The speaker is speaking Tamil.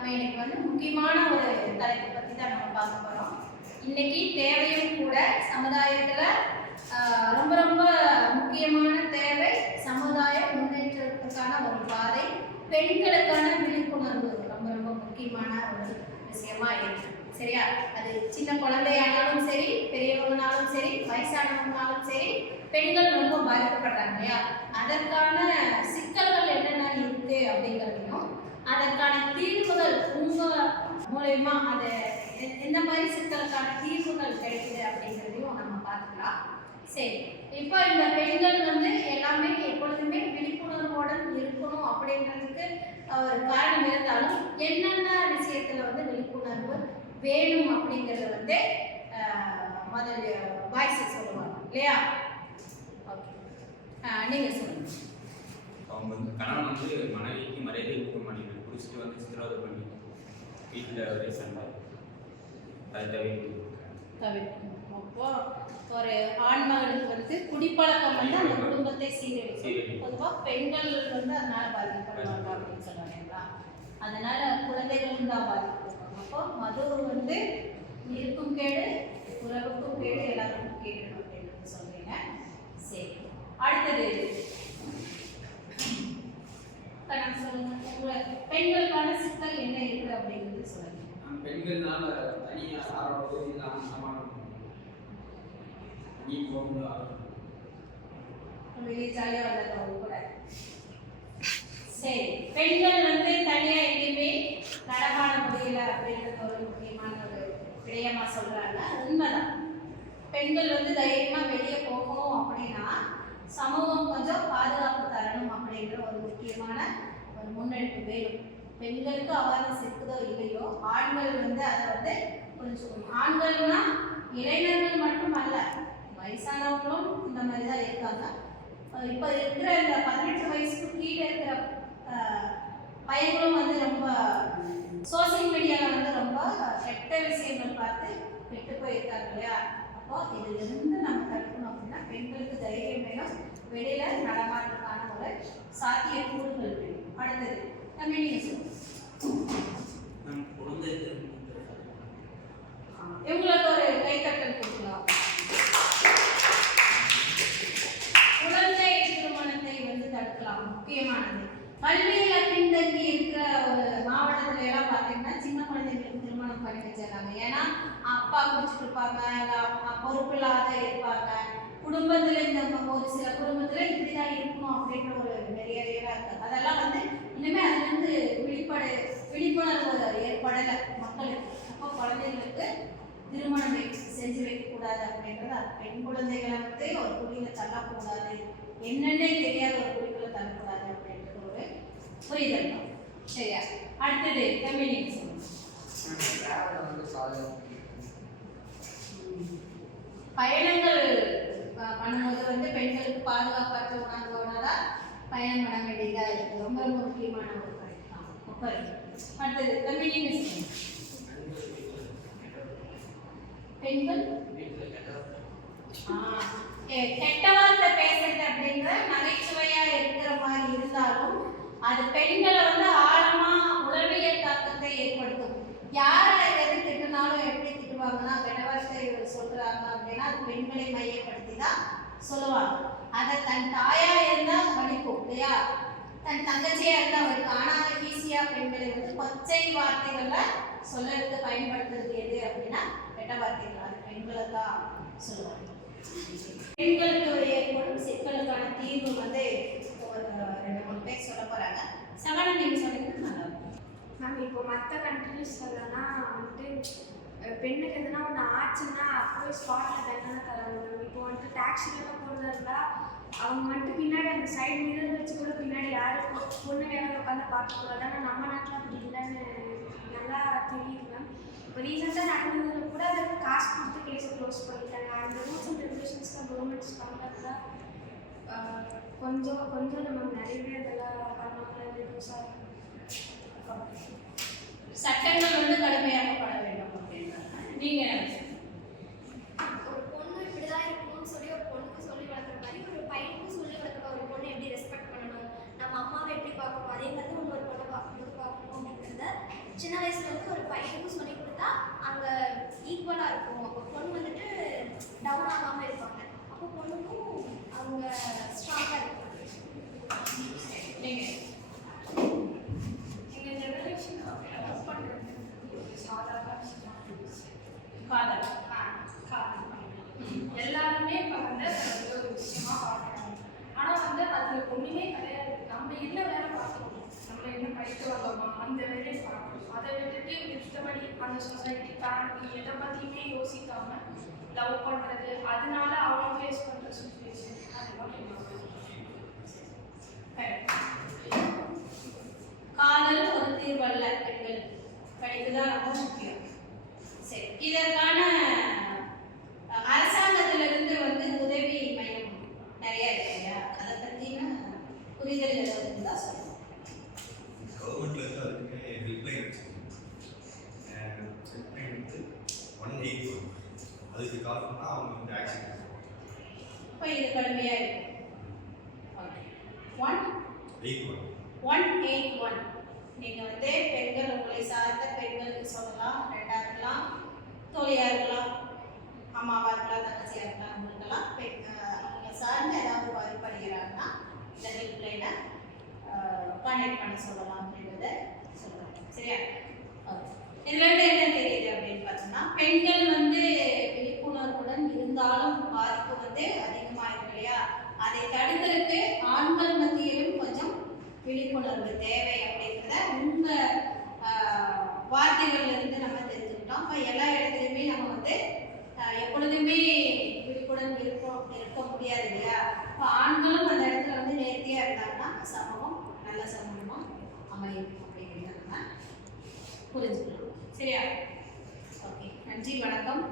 நம்ம இன்னைக்கு வந்து முக்கியமான ஒரு தலைப்பை பற்றி தான் நம்ம பார்க்க போகிறோம். இன்னைக்கு தேவையும் கூட சமுதாயத்தில் ரொம்ப ரொம்ப முக்கியமான தேவை சமுதாய முன்னேற்றத்துக்கான ஒரு பாதை, பெண்களுக்கான விழிப்புணர்வு ரொம்ப ரொம்ப முக்கியமான ஒரு விஷயமா இருக்கு. சரியா? அது சின்ன குழந்தையானாலும் சரி, பெரியவங்கனாலும் சரி, வயசானவங்கனாலும் சரி, பெண்கள் ரொம்ப பாதிக்கப்படுறாங்க இல்லையா? அதற்கான சிக்கல்கள் என்னென்ன இருக்கு அப்படிங்கிறதையும், அதற்கான தீர்வுகள் உங்க மூலயமா அதை எந்த மாதிரி சிக்கலுக்கான தீர்வுகள் கிடைக்குது அப்படிங்கிறதையும் நம்ம பார்த்துக்கலாம். சரி, இப்போ இந்த பெண்கள் வந்து எல்லாமே எப்பொழுதுமே விழிப்புணர்வுடன் இருக்கணும் அப்படின்றதுக்கு ஒரு காரணம் இருந்தாலும், என்னென்ன விஷயத்துல வந்து விழிப்புணர்வு வேணும் அப்படிங்கிறத வந்து முதல் வாய்ஸ் சொல்லுவாங்க இல்லையா? ஓகே, நீங்கள் சொல்லுங்க. அவங்க வந்து கணவன் வந்து மனைவிக்கு மரியாதை கொடுக்க மாட்டேங்குது, குடிச்சிட்டு வந்து சித்திரவதை பண்ணி வீட்டில் ஒரே சண்டை, அதை தவிர்க்கணும். அப்போ ஒரு ஆண்மகனுக்கு வந்து குடிப்பழக்கம் வந்து அந்த குடும்பத்தை சீரழிக்கும். பொதுவாக பெண்கள் வந்து அதனால பாதிக்கப்படுவாங்க அப்படின்னு சொல்லுவாங்களா? அதனால குழந்தைகளும் தான் பாதிக்கப்படுவாங்க. அப்போ மது வந்து இருக்கும் கேடு, உறவுக்கும் கேடு, எல்லாருக்கும் கேடு அப்படின்னு சொல்றீங்க. சரி, அடுத்தது சொல்லுங்க, பெண்களுக்கான சிக்கல் என்ன இருக்கு அப்படிங்கிறது சொல்லுங்க. பெண்கள்னால தனியாக ஆரோடு இல்லாமல் சமாளம் நீ போகும்போது ஆரோடு வெளியே ஜாலியாக வளர்றவங்க கூட. சரி, பெண்கள் வந்து தனியாக எங்கேயுமே நடமாட முடியல அப்படின்றது ஒரு முக்கியமான ஒரு விடயமா சொல்றாங்க. உண்மைதான். பெண்கள் வந்து தைரியமா வெளியே போகணும் அப்படின்னா சமூகம் கொஞ்சம் பாதுகாப்பு தரணும் அப்படிங்கிற ஒரு முக்கியமான ஒரு முன்னெடுப்பு வேணும். பெண்களுக்கு அவேர்னஸ் இருக்குதோ இல்லையோ, ஆண்கள் வந்து அதை வந்து புரிஞ்சுக்கணும். ஆண்கள்னா இளைஞர்கள் மட்டும் அல்ல, வயசானவங்களும் இந்த மாதிரி தான் இருக்காங்க. இப்போ இருக்கிற இந்த 18 வயசுக்கு கீழே இருக்கிற பையன்களும் வந்து ரொம்ப சோசியல் மீடியாவில் வந்து ரொம்ப கெட்ட விஷயங்கள் பார்த்து கெட்டு போயிருக்காங்க இல்லையா? அப்போ இதிலிருந்து நம்ம தடுக்கணும் அப்படின்னா பெண்களுக்கு தைரியம் வேணும், வெளியில நடமாட்டத்துக்கான ஒரு சாத்திய கூறுகள் வேணும். அடுத்தது இவங்களுக்கு ஒரு கைத்தட்டல் கொடுக்கலாம். குழந்தை திருமணத்தை வந்து தடுக்கலாம். முக்கியமானது கல்வியில பின்தங்கி இருக்கிற ஒரு மாவட்டத்துல எல்லாம் பார்த்தீங்கன்னா சின்ன குழந்தைங்களுக்கு திருமணம் பண்ணி வச்சிடறாங்க. ஏன்னா அப்பா குடிச்சிட்டு இருப்பாங்க, பொறுப்பு இல்லாத இருப்பாங்க. குடும்பத்துல இந்த ஒரு சில குடும்பத்துல இப்படிதான் இருக்கணும் அப்படின்ற ஒரு நிறைய இருக்கு. அதெல்லாம் வந்து இனிமே அதுல இருந்து விழிப்புணர்வு ஏற்படலை மக்களுக்கு. அப்போ குழந்தைங்களுக்கு திருமணம் செஞ்சு வைக்கக்கூடாது அப்படின்றது, பெண் குழந்தைகளை வந்து ஒரு குடியில தள்ளக்கூடாது, என்னன்னே தெரியாத ஒரு குடிக்குள்ள தள்ளக்கூடாது அப்படின்றது ஒரு புரிதல் தான். சரியா? அடுத்தது கம்யூனிகேஷன். பயணங்கள் பண்ணும்போது வந்து பெண்களுக்கு பாதுகாப்பற்ற உணர்வோட தான் பயணம் பண்ண வேண்டியதாக இருக்குது. ரொம்ப ரொம்ப முக்கியமான ஒரு கருத்து. அடுத்தது கம்யூனிகேஷன். பெண்கள் கெட்ட வார்த்தை பேசுறது அப்படிங்கிற நகைச்சுவையா இருக்கிற மாதிரி இருந்தாலும் அது பெண்களை வந்து ஆழமா உளவியல் தாக்கத்தை ஏற்படுத்தும். யாரை எது திட்டினாலும் எப்படி திட்டுவாங்கன்னா, கெட்ட வார்த்தை சொல்றாங்க அப்படின்னா அது பெண்களை மையப்படுத்தி தான் சொல்லுவாங்க. அதை தன் தாயா இருந்தா வலிக்கும் இல்லையா, தன் தங்கச்சியா இருந்தா வலிக்கும். ஆனா ஈஸியா பெண்களை வந்து கொச்சை வார்த்தைகள்ல சொல்லறதுக்கு பயன்படுத்துறது எது அப்படின்னா கெட்ட வார்த்தைகள். அது பெண்களை தான் சொல்லுவாங்க. பெண்களுக்கு ஏற்படும் சிக்கலுக்கான தீர்வு வந்து ஒரு 2-3 பேர் சொல்ல போறாங்க. சகல நீங்க சொன்னீங்கன்னா நல்லா இருக்கும். மேம், இப்போ மற்ற கண்ட்ரிஸ்லாம் வந்துட்டு பெண்ணுக்கு எதுனா ஒன்று ஆச்சுன்னா அப்போவே ஸ்பாட்டில் தண்டனை தராங்க. இப்போ வந்துட்டு டாக்ஸிலாம் போகிறதா இருந்தால் அவங்க வந்துட்டு பின்னாடி அந்த சைடு மிரர் வச்சு கூட பின்னாடி யாரும் பொண்ணு வேலை உட்காந்து பார்க்கக்கூடாது. ஆனால் நம்ம நாட்டில் அப்படி இல்லைன்னு நல்லா தெரியுது மேம். இப்போ ரீசெண்டாக நடந்ததில் கூட அதை காசு கொடுத்து கேஸை க்ளோஸ் பண்ணிட்டாங்க. அந்த ரூல்ஸ் அண்ட் ரெகுலேஷன்ஸ்லாம் கவர்மெண்ட் ஸ்ட்ராங்காக கொஞ்சம் கொஞ்சம் நம்ம நிறையவே அதெல்லாம் பண்ணாமல் சட்டங்கள் வந்து கடுமையாக்கப்பட வேண்டும் அப்படின்றாங்க. நீங்க ஒரு பொண்ணு இப்படிதான் இருக்கணும்னு சொல்லி ஒரு பொண்ணுக்கு சொல்லி வளர்க்குற மாதிரி ஒரு பையனுக்கும் சொல்லி வளர்க்குற ஒரு பொண்ணு எப்படி ரெஸ்பெக்ட் பண்ணணும், நம்ம அம்மாவை எப்படி பார்க்கணும், அதே மாதிரி இன்னொரு பொண்ணை பார்க்கணும் அப்படிங்கிறத சின்ன அதை விட்டுட்டு மித்தபடி அந்த சொசைட்டி ஃபேமிலி எதை பற்றியுமே யோசிக்காமல் லவ் பண்ணுறது, அதனால அவங்க ஃபேஸ் பண்ணுற சுச்சுவேஷன் அதெல்லாம் காதல் ஒரு தீர்வல்ல பெண்களுக்கு, படிப்பு தான் ரொம்ப முக்கியம். சரி, இதற்கான அரசாங்கத்திலிருந்து வந்து உதவி மையம் நிறைய இருக்கு இல்லையா, அதை பற்றின புரிதல் ஏதாவது தான் சொல்லுவோம். கவர்மெண்ட்ல இருந்து அதுக்குமே ஹெல்ப்லைன் வச்சுருக்கோம். ஹெல்ப்லைன் வந்து 181 அதுக்கு கால் பண்ணால் அவங்க வந்து ஆக்ஷன் எடுப்பாங்க. இப்போ இது கடுமையாக இருக்கு. 181 நீங்கள் வந்து பெண்கள், உங்களை சார்ந்த பெண்களுக்கு சொல்லலாம், ஃப்ரெண்டாக இருக்கலாம், தோழியாக இருக்கலாம், அம்மாவாக இருக்கலாம், தங்கச்சியாக இருக்கலாம், அவங்களுக்கெல்லாம் அவங்க சார்ந்து ஏதாவது பாதிப்படுகிறாங்கன்னா இந்த ஹெல்ப்லைனை கான்டாக்ட் பண்ண சொல்லலாம் அப்படின்றத சொல்லலாம். சரியா? இதுல இருந்து என்ன தெரியுது அப்படின்னு பார்த்தோம்னா, பெண்கள் வந்து விழிப்புணர்வுடன் இருந்தாலும் பாதிப்பு வந்து அதிகமாக இருக்கு இல்லையா, அதை தடுக்கிறதுக்கு ஆண்கள் மத்தியிலும் கொஞ்சம் விழிப்புணர்வு தேவை அப்படின்றத உங்க வார்த்தைகள்ல இருந்து நம்ம தெரிஞ்சுக்கிட்டோம். இப்போ எல்லா இடத்துலையுமே நம்ம வந்து எப்பொழுதுமே விழிப்புடன் இருக்க முடியாது இல்லையா. இப்போ ஆண்களும் அந்த இடத்துல வந்து நேர்த்தியாக இருந்தாங்கன்னா சமூகம் நல்ல சமூகமாக அமையும் அப்படிங்கிறத நம்ம புரிஞ்சுக்கலாம். சரியா? ஓகே, நன்றி, வணக்கம்.